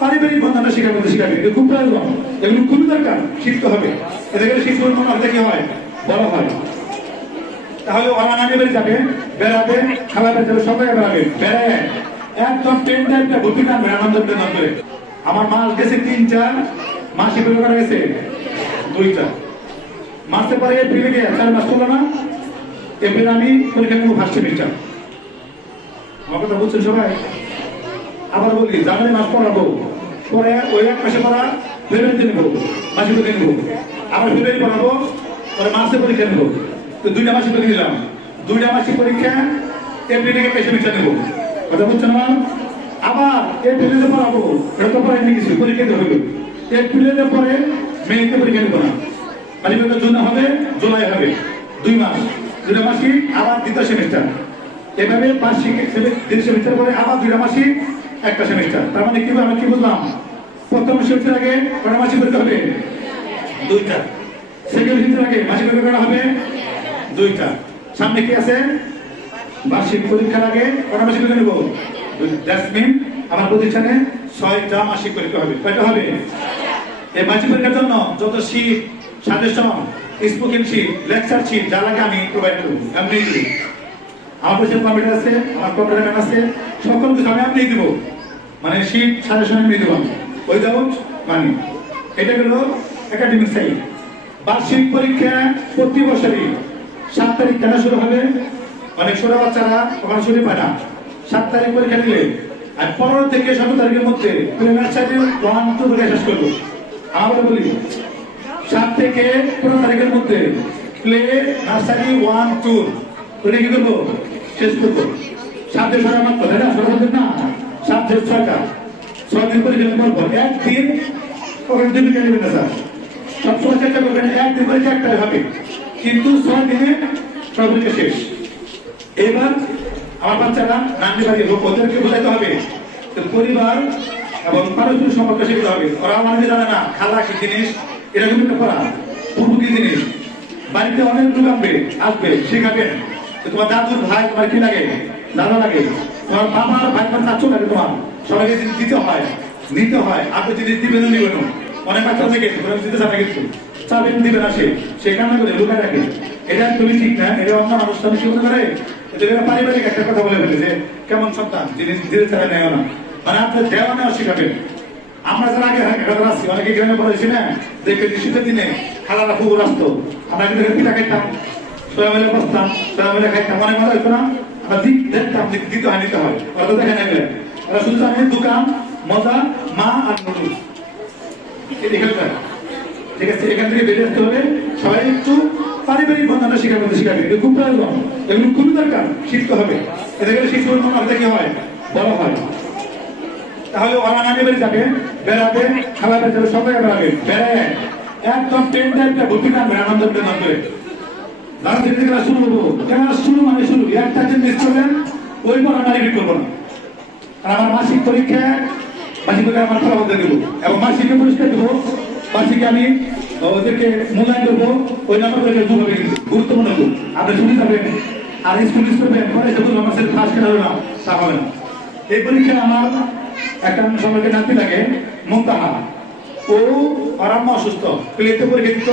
পারিবারিক বন্ধনটা শিকার করতে শিখাবে এটা খুব প্রয়োজন। এগুলো খুবই দরকার। শিখতে হবে। এতে করে শিশুর মনে হবে কি হয়? বড় হয়। তাহলে ওরা যাবে, বেড়াবে, খাবার যাবে সব জায়গায় বেড়াবে। বেড়ায় একদম ট্রেন করে আমার মাস গেছে তিনটা মাসে বের করা গেছে? দুইটা মাসে পরে এপ্রিলে গিয়ে চার মাস না। এপ্রিল আমি পরীক্ষা নেব ফার্স্ট সেমিস্টার আমার কথা বুঝছেন সবাই? আবার বলি, জানুয়ারি মাস পড়াবো। পরে ওই এক মাসে পড়া ফেব্রুয়ারিতে নেব, মাসে পরীক্ষা নেব। আবার ফেব্রুয়ারি পড়াবো, পরে মাসে পরীক্ষা নেব। তো দুইটা মাসে পরীক্ষা নিলাম দুইটা মাসে পরীক্ষা, এপ্রিলে একটা সেমিস্টার নেব। কথা বুঝছেন না? আবার এপ্রিলে পড়াবো, এটা তো পরে কিছু, পরীক্ষা দিতে হবে। এপ্রিলের পরে মেয়েতে পরীক্ষা নেব না। মানে জুন হবে, জুলাই হবে, দুই মাস। দুইটা মাসই আবার দ্বিতীয় সেমিস্টার এভাবে বার্ষিক তিন সেমিস্টার পরে আবার দুইটা মাসই একটা সেমিস্টার। তার মানে কি আমি কি বুঝলাম? প্রথম সেমিস্টার আগে কটা মাসি পরীক্ষা হবে? দুইটা। সেকেন্ড সেমিস্টার আগে মাসিক পরীক্ষা করা হবে? দুইটা। সামনে কি আছে? বার্ষিক পরীক্ষার আগে কটা মাসিক পরীক্ষা নেব? দ্যাটস মিন আমার প্রতিষ্ঠানে ছয়টা মাসিক পরীক্ষা হবে। কয়টা হবে? এই মাসিক পরীক্ষার জন্য যত sheet suggestion spoken sheet lecture sheet যা লাগে আমি প্রোভাইড করব। আমি আমার কাছে কম্পিউটার আছে আমার কম্পিউটার ম্যান আছে সকল আমি আপনি দিব। মানে শীট সাজেশন আমি দিব। উইদাউট মানি এটা হলো একাডেমিক সাইড বার্ষিক পরীক্ষা প্রতি বছরই। সাত তারিখ কেন শুরু হবে? অনেক ছোট বাচ্চারা ওখানে শুরু পায় না। সাত তারিখ পরীক্ষা দিলে। আর পনেরো থেকে সতেরো তারিখের মধ্যে প্রিমিয়ার ওয়ান শেষ করব। আমরা বলি সাত থেকে পনেরো তারিখের মধ্যে প্লে নার্সারি ওয়ান টু ওটা কি করব? শেষ করব। সাত ছয়টা মাত্র তাই না? সরকার না? সাত থেকে ছয়টা ছয় দিন করে গেলে পর একদিন ওখানে দুই বিকেল নেবেন না, স্যার। সবসময় চেষ্টা করবেন, একদিন করে একটাই হবে। কিন্তু ছয় দিনে সবদিকে শেষ। এবার আমার বাচ্চারা নানি বাড়ি হোক ওদেরকে বোঝাইতে হবে তো পরিবার এবং পারস্পরিক সম্পর্ক শিখতে হবে। ওরা অনেকে জানে না, খালা কি জিনিস, এরকম একটা পড়া। পূর্ব কি জিনিস? বাড়িতে অনেক লোক আসবে আসবে, শেখাবেন। তোমার দাদুর ভাই, তোমার কি লাগে? দাদা লাগে তোমার বাবার ভাই চাচ্ছ লাগে তোমার? সবাইকে দিতে হয়, নিতে হয় আপনি জিনিস দিবেন নিবেন অনেক বাচ্চা থেকে দিতে চান কিন্তু চাবেন দিবেন আসে সেখানে করে, লুকায় রাখে এটা তুমি ঠিক না? এটা অন্য অনুষ্ঠান কি হতে পারে। এটা পারিবারিক একটা কথা বলে ফেলে যে, কেমন সন্তান? জিনিস ধীরে ধীরে নেয় না। মানে আপনার দেওয়া নেওয়া শিখাবেন। আমরা যারা আগে হাঁকা আসছি, অনেকে গ্রামে বলেছি না দেখবে শীতের দিনে খালারা পুকুর আসতো। আমরা কিন্তু এখানে পিঠা খাইতাম। সবাই বসতাম সবাই মিলে খাইতাম অনেক মজা হইতো না। আমরা দিক দেখতাম দিতে হয়, নিতে হয়। ওরা দেখে না গেলে ওরা শুধু জানে দোকান, মজা, মা আর নুডলস। এখানটা ঠিক আছে, এখান থেকে বেরিয়ে আসতে হবে। সবাই একটু পারিবারিক বন্ধনটা শিকার করতে শিখাবে। এটা খুব প্রয়োজন। এগুলো খুবই দরকার। শিখতে হবে। এতে করে শিশুর মনে হবে কি হয়, বড় হয়। তাহলে ওরা নানি বাড়ি যাবে। বেড়াবে, খাবার যাবে সব বেড়াবে। বেড়ায়। একদম ট্রেন টাইপটা ভর্তি কানবে আনন্দ ট্রেন করে দাঁড়া থেকে ক্লাস শুরু হব ক্লাস শুরু মানে শুরু? একটা যে মিস করবেন ওই পর আমরা রিপিট করব না। আমার মাসিক পরীক্ষা মাসিক পরীক্ষা আমার ফলাফল দেবো। এবং মাসিকে পুরস্কার দেবো। মাসিকে আমি ওদেরকে মূল্যায়ন করব। ওই নাম্বার করে দু হবে গুরুত্বপূর্ণ গুণ আপনি শুনে যাবেন। আর স্কুল করবেন, পরে বলব আমার সাথে ফার্স্ট হবে না, তা হবে না। এই পরীক্ষায় আমার একটা সবাইকে নাতি লাগে মুক্তাহা ও আরাম অসুস্থ। প্লেতে পরীক্ষা দিত।